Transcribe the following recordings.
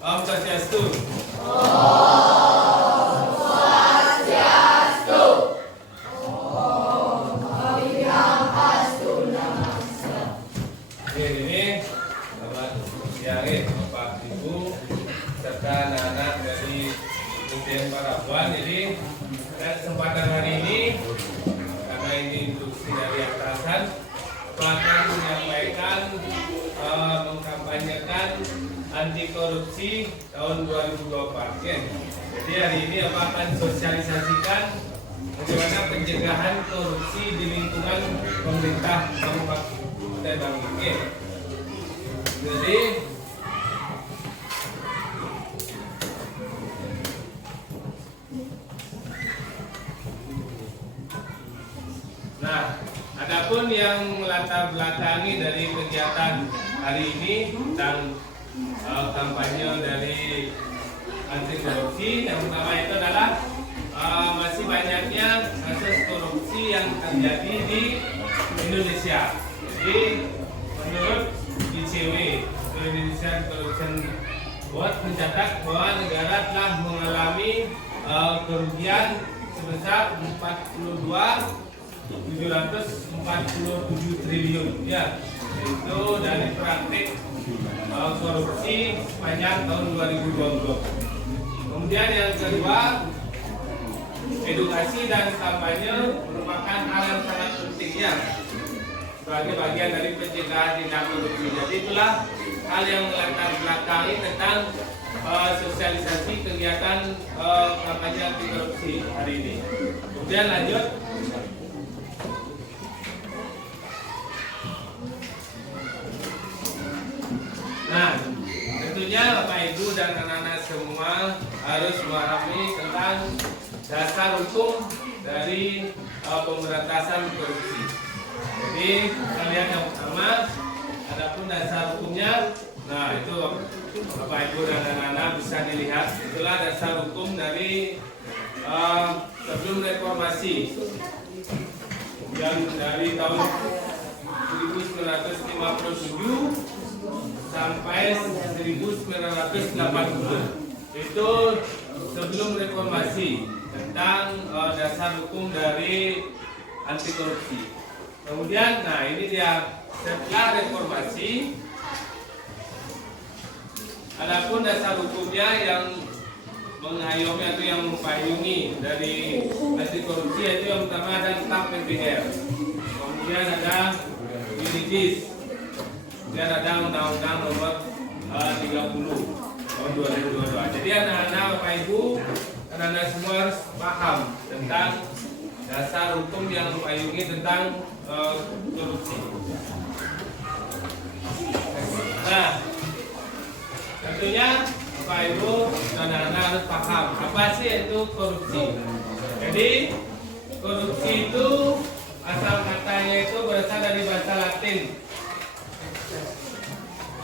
Om Swastiastu. Ini selamat siang Bapak Ibu serta anak-anak dari Kementerian Parabuan. Jadi pada kesempatan hari ini, karena ini instruksi dari atasan, akan menyampaikan mengkampanyekan anti korupsi tahun 2024. Ya. Jadi hari ini akan sosialisasikan bagaimana pencegahan korupsi di lingkungan pemerintah Kabupaten Bangkit. Jadi adapun yang melatar belakangi dari kegiatan hari ini tentang kampanye dari anti korupsi, yang pertama itu adalah masih banyaknya kasus korupsi yang terjadi di Indonesia. Jadi menurut ICW, Indonesian Corruption Watch, mencatat bahwa negara telah mengalami kerugian sebesar 747 triliun ya, itu dari praktik korupsi sepanjang tahun 2020. Kemudian yang kedua, edukasi dan kampanye merupakan hal yang sangat penting ya, sebagai bagian dari pencegahan tindak korupsi. Jadi itulah hal yang melatar belakangi tentang sosialisasi kegiatan kampanye anti korupsi hari ini. Kemudian lanjut. Nah, tentunya Bapak Ibu dan anak-anak semua harus memahami tentang dasar hukum dari pemberantasan korupsi. Jadi kita lihat yang pertama, adapun dasar hukumnya. Nah, itu Bapak Ibu dan anak-anak bisa dilihat. Itulah dasar hukum dari sebelum reformasi yang dari tahun 1957 sampai 1980. Itu sebelum reformasi, tentang dasar hukum dari anti korupsi. Kemudian, nah ini dia setelah reformasi, adapun dasar hukumnya yang mengayomi atau yang mempayungi dari anti korupsi, yaitu yang pertama ada tentang PPR, kemudian ada yuridis, dan ada Undang-Undang Nomor 30 tahun 2022. Jadi anak-anak, Bapak Ibu, anak-anak semua harus paham tentang dasar hukum yang mempayungi tentang korupsi. Nah, tentunya Bapak Ibu dan anak-anak harus paham apa sih itu korupsi. Jadi korupsi itu asal katanya itu berasal dari bahasa Latin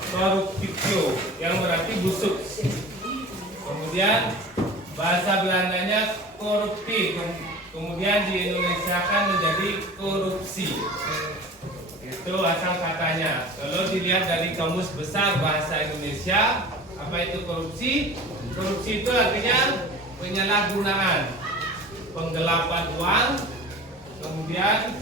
corruptio, yang berarti busuk. Kemudian bahasa Belandanya korupti, kemudian diindonesiakan menjadi korupsi. Itu asal katanya. Kalau dilihat dari Kamus Besar Bahasa Indonesia, apa itu korupsi? Korupsi itu artinya penyalahgunaan, penggelapan uang, kemudian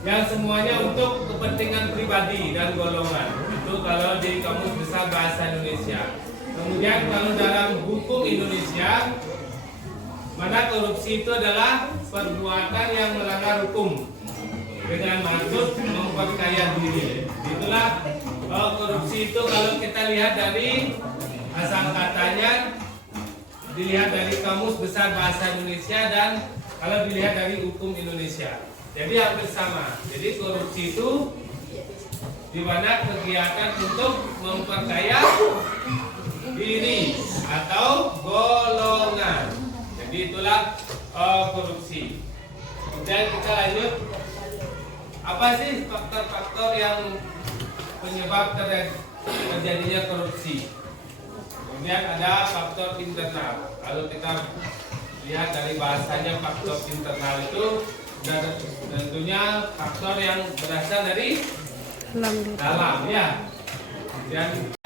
yang semuanya untuk kepentingan pribadi dan golongan. Itu kalau di Kamus Besar Bahasa Indonesia. Kemudian kalau dalam hukum Indonesia, mana korupsi itu adalah perbuatan yang melanggar hukum dengan maksud memperkaya diri. Itulah korupsi itu kalau kita lihat dari asal katanya, dilihat dari Kamus Besar Bahasa Indonesia, dan kalau dilihat dari hukum Indonesia. Jadi hampir sama. Jadi korupsi itu di mana kegiatan untuk memperkaya diri atau golongan. Jadi itulah korupsi. Kemudian kita lanjut. Apa sih faktor-faktor yang penyebab terjadinya korupsi? Kemudian ada faktor internal. Kalau kita lihat dari bahasanya, faktor internal itu dan tentunya faktor yang berasal dari dalam ya. Dan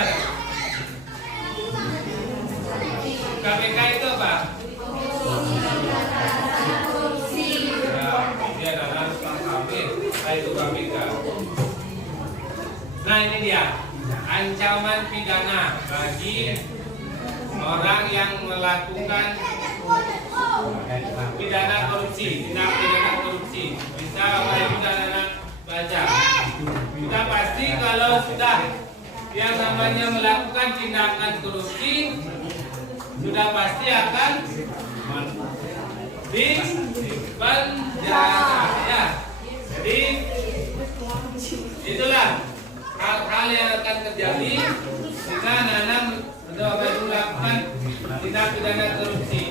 bagi orang yang melakukan pidana korupsi, tindak pidana korupsi. Bisa Bapak Ibu dan anak baca. Kita pasti kalau sudah yang namanya melakukan tindakan korupsi, sudah pasti akan dipenjara ya. Jadi itulah hal-hal yang akan terjadi jika anak-anak melakukan tindak pidana korupsi.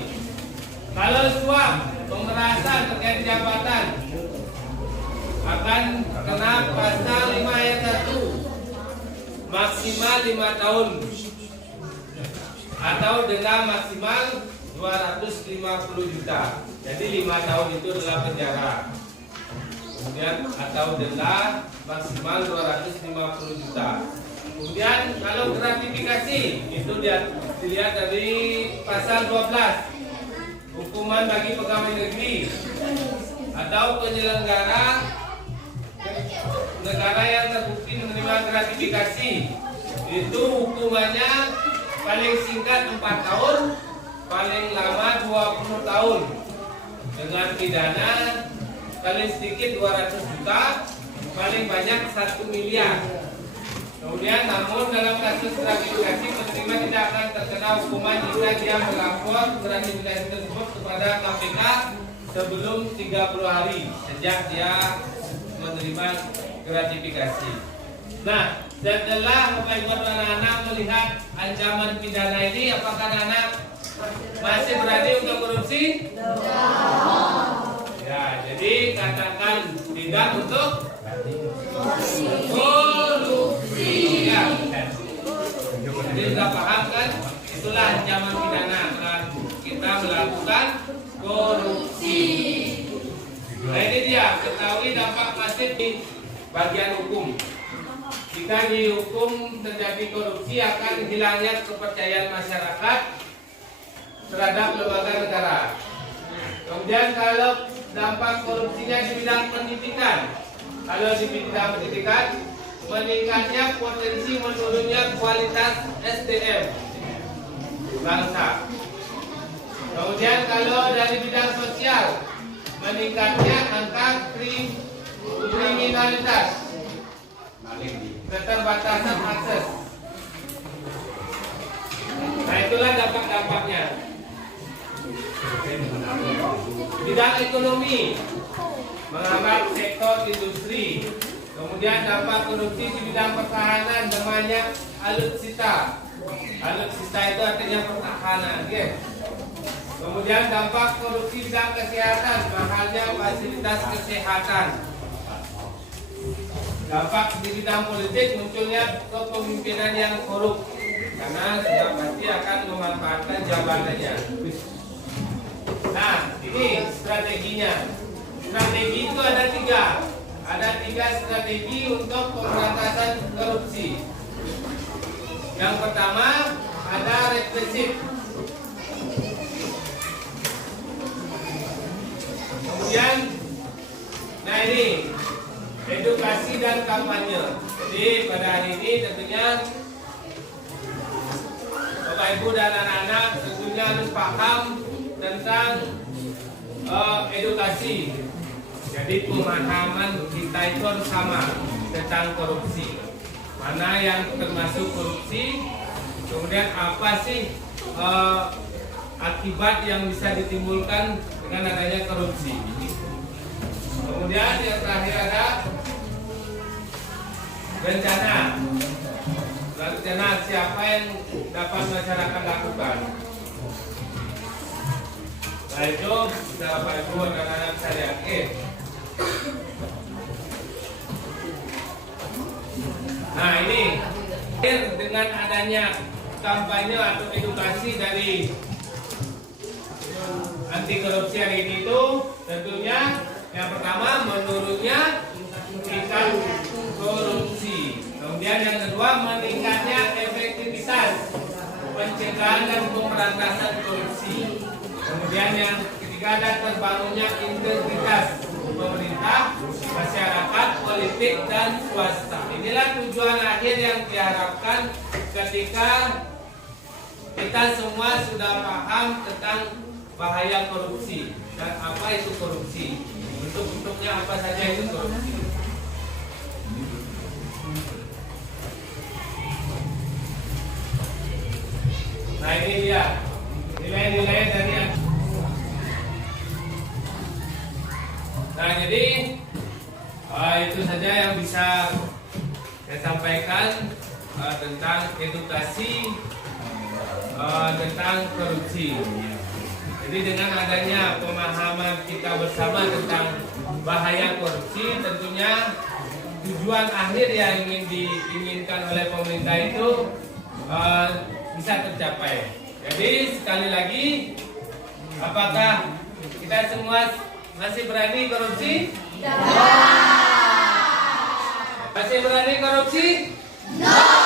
Kalau suap pemerasan terkait jabatan akan kena pasal 5 ayat 1 maksimal 5 tahun atau denda maksimal 250 juta. Jadi 5 tahun itu adalah penjara. Kemudian atau denda maksimal 250 juta. Kemudian kalau gratifikasi itu dilihat dari pasal 12 hukuman bagi pegawai negeri atau penyelenggara negara yang terbukti menerima gratifikasi, itu hukumannya paling singkat 4 tahun, paling lama 20 tahun dengan pidana paling sedikit 200 juta, paling banyak 1 miliar. Kemudian namun dalam kasus gratifikasi penerima tidak akan terkena hukuman jika dia melapor gratifikasi tersebut kepada KPK sebelum 30 hari sejak dia menerima gratifikasi. Nah, setelah Bapak Ibu dan anak-anak melihat ancaman pidana ini, apakah anak masih berani untuk korupsi? Ya, jadi katakan tidak untuk korupsi. Ya. Jadi sudah paham kan? Itulah ancaman pidana kita melakukan korupsi. Nah ini dia, ketahui dampak masif di bagian hukum. Jika dihukum terjadi korupsi akan hilangnya kepercayaan masyarakat terhadap lembaga negara. Kemudian kalau dampak korupsinya di bidang pendidikan, kalau di bidang pendidikan meningkatnya potensi menurunnya kualitas SDM bangsa. Kemudian kalau dari bidang sosial meningkatnya angka kriminalitas, keterbatasan akses. Nah itulah dampak-dampaknya. Bidang ekonomi menghambat sektor industri. Kemudian dampak korupsi di bidang pertahanan namanya alutsista. Alutsista itu artinya pertahanan, okay? Kemudian dampak korupsi bidang kesehatan, mahalnya fasilitas kesehatan. Dampak di bidang politik, munculnya kepemimpinan yang korup karena sudah pasti akan memanfaatkan jabatannya. Nah, ini strateginya. Strategi itu ada 3. Ada 3 strategi untuk pemberantasan korupsi. Yang pertama ada represif. Kemudian, nah ini edukasi dan kampanye. Jadi pada hari ini tentunya Bapak Ibu dan anak-anak tentunya harus paham tentang edukasi. Jadi pemahaman kita itu harus sama tentang korupsi. Mana yang termasuk korupsi, kemudian apa sih akibat yang bisa ditimbulkan dengan adanya korupsi. Kemudian yang terakhir ada rencana. Rencana siapa yang dapat masyarakat lakukan. Nah itu bisa Bapak Ibu dan anak saya yakin. Nah ini dengan adanya kampanye atau edukasi dari anti korupsi hari ini itu tentunya yang pertama menurunnya tingkat korupsi. Kemudian yang kedua meningkatnya efektivitas pencegahan dan pemberantasan korupsi. Kemudian yang ketiga ada terbangunnya integritas pemerintah, masyarakat, politik dan swasta. Inilah tujuan akhir yang diharapkan ketika kita semua sudah paham tentang bahaya korupsi dan apa itu korupsi, bentuk-bentuknya apa saja itu korupsi. Nah ini dia nilai-nilai dari. Nah jadi itu saja yang bisa saya sampaikan tentang edukasi tentang korupsi. Jadi dengan adanya pemahaman kita bersama tentang bahaya korupsi, tentunya tujuan akhir yang ingin diinginkan oleh pemerintah itu bisa tercapai. Jadi sekali lagi, apakah kita semua masih berani korupsi? Ya. Masih berani korupsi? No.